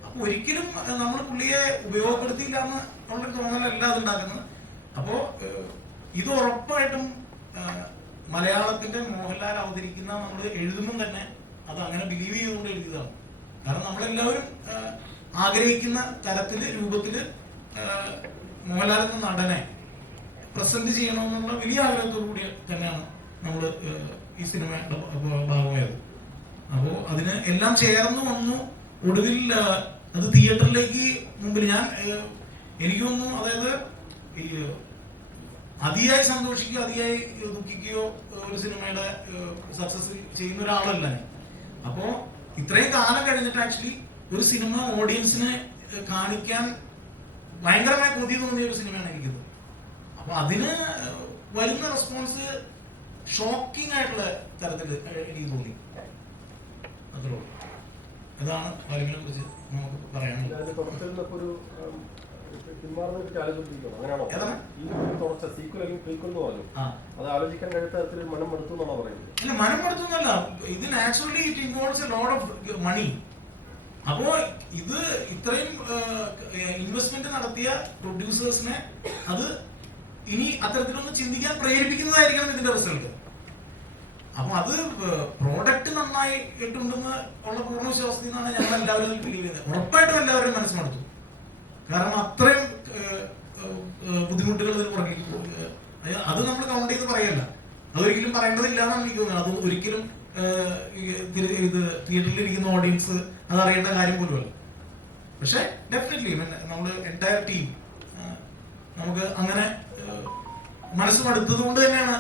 അപ്പൊ ഒരിക്കലും നമ്മൾ പുള്ളിയെ ഉപയോഗപ്പെടുത്തിയില്ല എന്ന് ഉള്ള തോന്നലല്ല അത് ഉണ്ടാക്കുന്നത് അപ്പോ ഇത് ഉറപ്പായിട്ടും മലയാളത്തിന്റെ മോഹൻലാൽ അവതരിക്കുന്ന നമ്മൾ എഴുതുമ്പോൾ തന്നെ അത് അങ്ങനെ ബിലീവ് ചെയ്തുകൊണ്ട് എഴുതിയതാണ്. കാരണം നമ്മളെല്ലാവരും ആഗ്രഹിക്കുന്ന തരത്തിൽ രൂപത്തിൽ മോഹൻലാൽ എന്ന നടനെ പ്രസന്റ് ചെയ്യണമെന്നുള്ള വലിയ ആഗ്രഹത്തോടു കൂടി തന്നെയാണ് നമ്മൾ ഈ സിനിമയുടെ ഭാഗമായത്. അപ്പോ അതിന് എല്ലാം ചേർന്ന് വന്നു. ഒടുവിൽ അത് തിയേറ്ററിലേക്ക് മുമ്പിൽ ഞാൻ എനിക്കൊന്നും അതായത് ഈ അതിയായി സന്തോഷിക്കുകയോ അതിയായി ദുഃഖിക്കുകയോ ഒരു സിനിമയുടെ സക്സസ് ചെയ്യുന്ന ഒരാളല്ല ഞാൻ. അപ്പോ ഇത്രയും കാലം കഴിഞ്ഞിട്ട് ആക്ച്വലി ഒരു സിനിമ ഓഡിയൻസിനെ കാണിക്കാൻ ഭയങ്കരമായ കൊതി തോന്നിയ ഒരു സിനിമയാണ് എനിക്കിത്. അപ്പൊ അതിന് വരുന്ന റെസ്പോൺസ് ഷോക്കിംഗ് ആയിട്ടുള്ള തരത്തിൽ എനിക്ക് തോന്നി. അത്രേ ഉള്ളൂ. അതാണ് കുറിച്ച് നമുക്ക് പറയാനുള്ളത്. അത് ആലോചിക്കാൻ കഴിയാത്ത തരത്തിൽ മനം എടുത്തു പറയുന്നത്? അല്ല മനം it involves a lot of money അപ്പോ ഇത് ഇത്രയും ഇൻവെസ്റ്റ്മെന്റ് നടത്തിയ പ്രൊഡ്യൂസേഴ്സിനെ അത് ഇനി അത്തരത്തിലൊന്ന് ചിന്തിക്കാൻ പ്രേരിപ്പിക്കുന്നതായിരിക്കണം ഇതിന്റെ റിസൾട്ട് അപ്പൊ അത് പ്രോഡക്റ്റ് നന്നായി ഇട്ടുണ്ടെന്ന് ഉള്ള പൂർണ വിശ്വാസത്തിൽ നിന്നാണ് ഞങ്ങൾ എല്ലാവരും ബിലീവ് ചെയ്യുന്നത് ഉറപ്പായിട്ടും എല്ലാവരും മനസ്സിലെടുത്തു കാരണം അത്രയും ബുദ്ധിമുട്ടുകൾ ഇതിന് പുറകിലേക്ക്. അത് നമ്മൾ കൗണ്ട് ചെയ്ത് പറയല്ല. അതൊരിക്കലും പറയേണ്ടതില്ല എന്നാണ് എനിക്ക് തോന്നുന്നത്. അത് ഒരിക്കലും ഇത് തിയേറ്ററിൽ ഇരിക്കുന്ന ഓഡിയൻസ് അത് അറിയേണ്ട കാര്യം പോലുമല്ല പക്ഷെ ഡെഫിനറ്റ്ലി നമ്മൾ എന്റയർ ടീം നമുക്ക് അങ്ങനെ ഏഹ്, മനസ്സ് മടുത്തത് കൊണ്ട് തന്നെയാണ്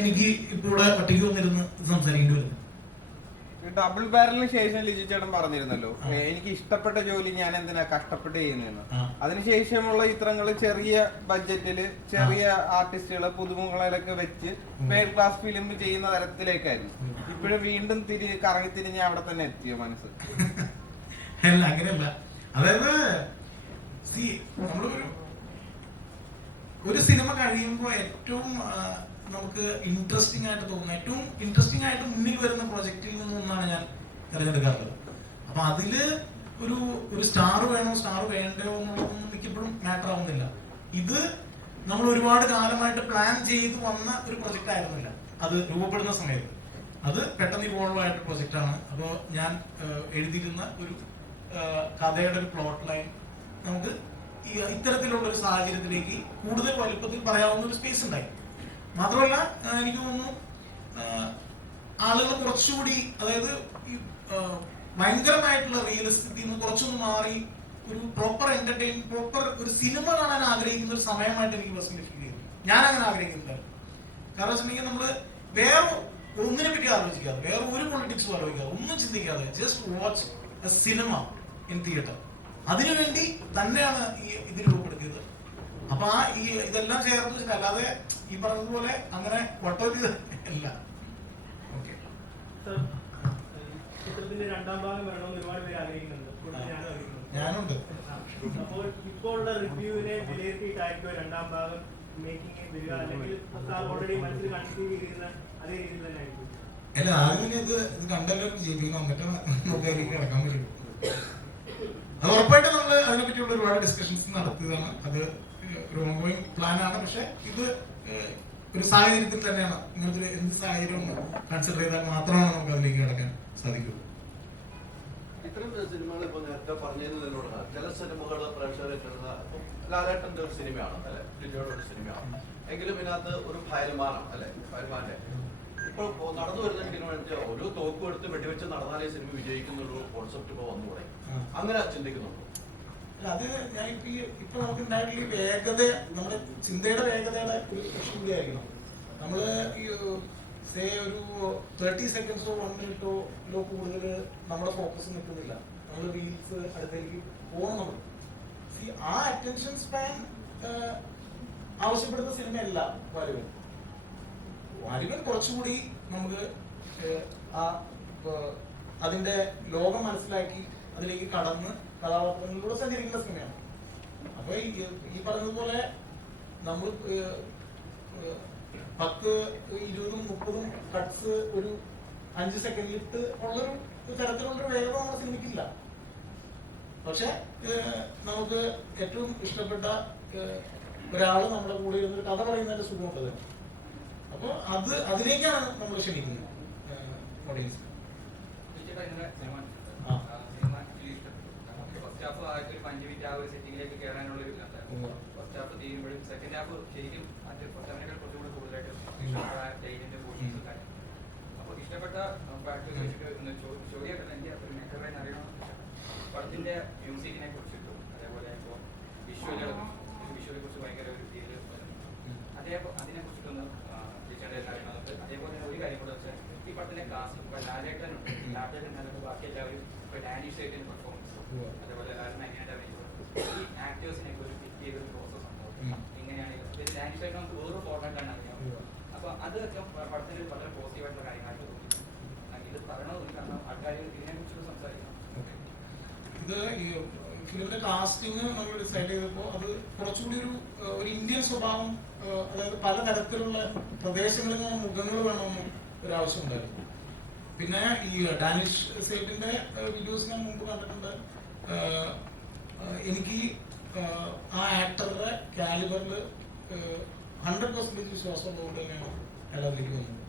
എനിക്ക് ഇപ്പൊ ഇവിടെ ഒറ്റയ്ക്ക് വന്നിരുന്ന് സംസാരിക്കേണ്ടി വരുന്നത് ഡബിൾ ബാരലിന് ശേഷം ലിജി ചേട്ടൻ പറഞ്ഞിരുന്നല്ലോ. എനിക്ക് ഇഷ്ടപ്പെട്ട ജോലി ഞാൻ എന്തിനാ കഷ്ടപ്പെട്ട് ചെയ്യുന്നതെന്ന്. അതിനുശേഷമുള്ള ചിത്രങ്ങൾ ചെറിയ ബഡ്ജറ്റിൽ ചെറിയ ആർട്ടിസ്റ്റുകളെ പുതുമുഖങ്ങളിലൊക്കെ വെച്ച് വേൾഡ് ക്ലാസ് ഫിലിം ചെയ്യുന്ന തരത്തിലേക്കായിരുന്നു. ഇപ്പോഴും വീണ്ടും തിരി കറങ്ങി തിരിഞ്ഞ് അവിടെ തന്നെ എത്തിയോ മനസ്സ്? [LAUGHS] അല്ല അങ്ങനെയല്ല. അതായത് ഒരു സിനിമ കഴിയുമ്പോൾ ഏറ്റവും നമുക്ക് ഇൻട്രസ്റ്റിംഗ് ആയിട്ട് തോന്നുന്ന ഏറ്റവും ഇൻട്രസ്റ്റിംഗ് ആയിട്ട് മുന്നിൽ വരുന്ന പ്രൊജക്റ്റിൽ നിന്നൊന്നാണ് ഞാൻ തിരഞ്ഞെടുക്കാറുള്ളത്. അപ്പൊ അതിൽ ഒരു ഒരു സ്റ്റാർ വേണോ സ്റ്റാർ വേണ്ടോ എന്നുള്ളതൊന്നും മിക്കപ്പോഴും മാറ്റർ ആവുന്നില്ല. ഇത് നമ്മൾ ഒരുപാട് കാലമായിട്ട് പ്ലാൻ ചെയ്ത് വന്ന ഒരു പ്രൊജക്റ്റ് ആയിരുന്നില്ല. അത് രൂപപ്പെടുന്ന സമയത്ത്. അത് പെട്ടെന്ന് ഇവോൾവ് ആയിട്ട് പ്രൊജക്റ്റ് ആണ്. അപ്പോൾ ഞാൻ എഴുതിയിരുന്ന ഒരു കഥയുടെ ഒരു പ്ലോട്ട് ലൈൻ നമുക്ക് ഇത്തരത്തിലുള്ള ഒരു സാഹചര്യത്തിലേക്ക് കൂടുതൽ വലുപ്പത്തിൽ പറയാവുന്ന ഒരു സ്പേസ് ഉണ്ടായി. മാത്രമല്ല എനിക്ക് തോന്നുന്നു ആളുകൾ കുറച്ചുകൂടി അതായത് ഭയങ്കരമായിട്ടുള്ള റിയലിസ്റ്റിൽ നിന്ന് കുറച്ചൊന്ന് മാറി ഒരു പ്രോപ്പർ എന്റർടൈൻ പ്രോപ്പർ ഒരു സിനിമ കാണാൻ ആഗ്രഹിക്കുന്ന ഒരു സമയമായിട്ട് എനിക്ക് പേഴ്സണലി ഫീൽ ചെയ്തു ഞാൻ അങ്ങനെ ആഗ്രഹിക്കുന്നില്ല. കാരണം വെച്ചിട്ടുണ്ടെങ്കിൽ നമ്മൾ വേറെ ഒന്നിനെ പറ്റി ആലോചിക്കാതെ വേറെ ഒരു പൊളിറ്റിക്സും ആലോചിക്കാതെ ഒന്നും ചിന്തിക്കാതെ just watch a cinema in theatre അതിനുവേണ്ടി തന്നെയാണ് ഈ ഇത് രൂപപ്പെടുത്തിയത്. അപ്പൊ ആ ഈ ഇതെല്ലാം ചേർന്ന് വെച്ചിട്ട് അല്ലാതെ ഈ പറഞ്ഞതുപോലെ അങ്ങനെ വട്ടൊരു അല്ല. ഓക്കെ ചിത്രത്തിന്റെ രണ്ടാം ഭാഗം വരണമെന്ന് ഒരുപാട് പേര് ആഗ്രഹിക്കുന്നുണ്ട്. കൂടാതെ ഞാനും ആഗ്രഹിക്കുന്നുണ്ട്. ഞാനുണ്ട്. അപ്പോൾ ഇപ്പോൾ ഉള്ള റിവ്യൂവിനെ വിലയിരുത്തിയിട്ടായിരിക്കും രണ്ടാം ഭാഗം മേക്കിംഗ് വരിക. അല്ലെങ്കിൽ ഓൾറെഡി മനസ്സിൽ കൺസീവ് ചെയ്തിരുന്ന അതേ രീതിയിൽ തന്നെ ആയിരിക്കും അല്ല ആദ്യം ഇത് ഇത് കണ്ടെല്ലാവരും ജീവിക്കണം എന്നിട്ട് നമുക്ക് അതിലേക്ക് കിടക്കാൻ പറ്റും അത് ഉറപ്പായിട്ടും നമ്മൾ അതിനെ പറ്റിയുള്ള ഒരുപാട് ഡിസ്കഷൻസ് നടത്തിയതാണ്. അത് ഒരു ഓൺഗോയിങ് പ്ലാൻ ആണ്. പക്ഷെ ഇത് ഒരു സാഹചര്യത്തിൽ തന്നെയാണ്. ഇങ്ങനത്തെ ഒരു എന്ത് സാഹചര്യവും കൺസിഡർ ചെയ്താൽ മാത്രമാണ് നമുക്ക് അതിലേക്ക് കിടക്കാൻ സാധിക്കൂ. ഇത്തരം സിനിമകൾ ഇപ്പൊ നേരത്തെ പറഞ്ഞതിനോട് ചില സിനിമകൾ പ്രേക്ഷകരെ കിട്ടുന്ന ലാലേട്ടന്റെ ഒരു സിനിമയാണ് അല്ലെ? ലിജോയുടെ ഒരു സിനിമയാണ്. എങ്കിലും ഇതിനകത്ത് ഒരു ഫയൽമാനം അല്ലെ? ഫയൽമാന്റെ. ഇപ്പോൾ ഇപ്പോ നടന്നു വരുന്ന എനിക്ക് ഓരോ ഒരു തോക്കും എടുത്ത് വെടിവെച്ച് നടന്നാലേ സിനിമ വിജയിക്കുന്ന ഒരു കോൺസെപ്റ്റ് ഇപ്പൊ വന്നു തുടങ്ങി. അങ്ങനെ ചിന്തിക്കുന്നുണ്ടോ? അത് ഞാൻ ഇപ്പൊ ഇപ്പൊ നമുക്ക് ഉണ്ടായിട്ടുള്ള വേഗത നമ്മുടെ ചിന്തയുടെ വേഗതയുടെ ഒരു പ്രശ്നം കൂടിയായിരിക്കണം നമ്മൾ ഈ സേ ഒരു തേർട്ടി സെക്കൻഡ്സോ വൺ മിനിറ്റോ ലോ കൂടുതൽ നമ്മുടെ ഫോക്കസ് നിൽക്കുന്നില്ല. നമ്മൾ റീൽസ് അടുത്തേക്ക് പോകണം നമ്മൾ See, ആ അറ്റൻഷൻ സ്പാൻ ആവശ്യപ്പെടുന്ന സിനിമയല്ല വാലുവൻ വാലുവൻ കുറച്ചുകൂടി നമുക്ക് ആ അതിന്റെ ലോകം മനസ്സിലാക്കി അതിലേക്ക് കടന്ന് കഥാപാത്രങ്ങളിലൂടെ സഞ്ചരിക്കുന്ന സിനിമയാണ്. അപ്പൊ ഈ പറഞ്ഞതുപോലെ നമ്മൾ പത്ത് ഇരുപതും മുപ്പതും കട്ട്സ് ഒരു അഞ്ച് സെക്കൻഡിലിട്ട് ഉള്ളൊരു തരത്തിലുള്ളൊരു വേഗത നമ്മുടെ സിനിമയ്ക്കില്ല. പക്ഷെ നമുക്ക് ഏറ്റവും ഇഷ്ടപ്പെട്ട ഒരാൾ നമ്മുടെ കൂടെ ഇരുന്നൊരു കഥ പറയുന്നതിന്റെ സുഖമുണ്ട് അപ്പൊ അത് അതിലേക്കാണ് നമ്മൾ ക്ഷണിക്കുന്നത് ഓഡിയൻസ് ചേട്ടാ ഇന്നലെ സിനിമ ആ. ആ, സിനിമ actually ഇഷ്ടപ്പെട്ടു. നമുക്ക് ഫസ്റ്റ് ഹാഫ് ആയിട്ട് ഒരു പഞ്ച് മിനിറ്റ് ആ ഒരു സെറ്റിംഗിലേക്ക് കയറാനുള്ള ഒരു ഫസ്റ്റ് ഹാഫ് തീരുമ്പോഴും സെക്കൻഡ് ഹാഫ് ശരിക്കും മറ്റേ ഫസ്റ്റ് ഹാഫിനേക്കാൾ കുറച്ചുകൂടി കൂടുതലായിട്ട് ഇഷ്ടപ്പെട്ട പോർഷൻസ് കാര്യം അപ്പോൾ ഇഷ്ടപ്പെട്ട ആക്ടർ ചോദിച്ചിട്ട് ഒന്ന് ചോ- ചോദ്യമായിട്ട് എനിക്ക് ഒരു മെക്കറിനെ അറിയണം പടത്തിന്റെ മ്യൂസിക്കിനെ കുറിച്ചിട്ടും അതേപോലെ ഇപ്പോൾ വിഷ്വലുകൾ വിഷ്വലെ കുറിച്ച് ഭയങ്കര ഒരു ഫീൽ അതേപോലെ അതിനെ കുറിച്ചിട്ടൊന്ന് ടീച്ചറുടെ അറിയണമെന്നുണ്ട് അതേപോലെ തന്നെ ഒരു കാര്യം കൂടെ വെച്ചാൽ ഈ പടത്തിലെ കാസ്റ്റ് ഇപ്പൊ ലാലേട്ടനുണ്ട് ലാലേട്ടൻ അല്ലാതെ ബാക്കി എല്ലാവരും ഇപ്പൊ ഡാനി ഷേക്കിന്റെ പെർഫോമൻസ്. അതേപോലെ അഭിനയിച്ചത് ഈ ആക്ടേഴ്സിനെ ഒരു പിക്ക് ചെയ്ത ഒരു പ്രോസസ് ഇങ്ങനെയാണ് ഇത് ഡാനി ഷേക്കിന് നമുക്ക് വേറൊരു ആണ് അറിയാം. അപ്പൊ അതൊക്കെ പടത്തിൽ വളരെ പോസിറ്റീവായിട്ടുള്ള കാര്യങ്ങളായിട്ട് തോന്നി. ഇത് പറയണമെന്നില്ല കാരണം ആൾക്കാർ ഇതിനെ കുറിച്ച് സംസാരിക്കണം. ഇത് ഫിലിമിന്റെ കാസ്റ്റിംഗ് നമ്മൾ ഡിസൈഡ് ചെയ്തപ്പോൾ അത് കുറച്ചുകൂടി ഒരു ഒരു ഇന്ത്യൻ സ്വഭാവം അതായത് പലതരത്തിലുള്ള പ്രദേശങ്ങളിൽ നിന്ന് മുഖങ്ങൾ വേണമെന്ന് ഒരു ആവശ്യം ആവശ്യമുണ്ടായിരുന്നു പിന്നെ ഈ ഡാനിഷ് സേബിന്റെ വീഡിയോസ് ഞാൻ മുമ്പ് കണ്ടിട്ടുണ്ട്. എനിക്ക് ആ ആക്ടറുടെ കാലിബറിൽ ഹൺഡ്രഡ് പെർസെന്റേജ് വിശ്വാസം ഉള്ളതുകൊണ്ട് തന്നെയാണ് അയാൾ വന്നത്.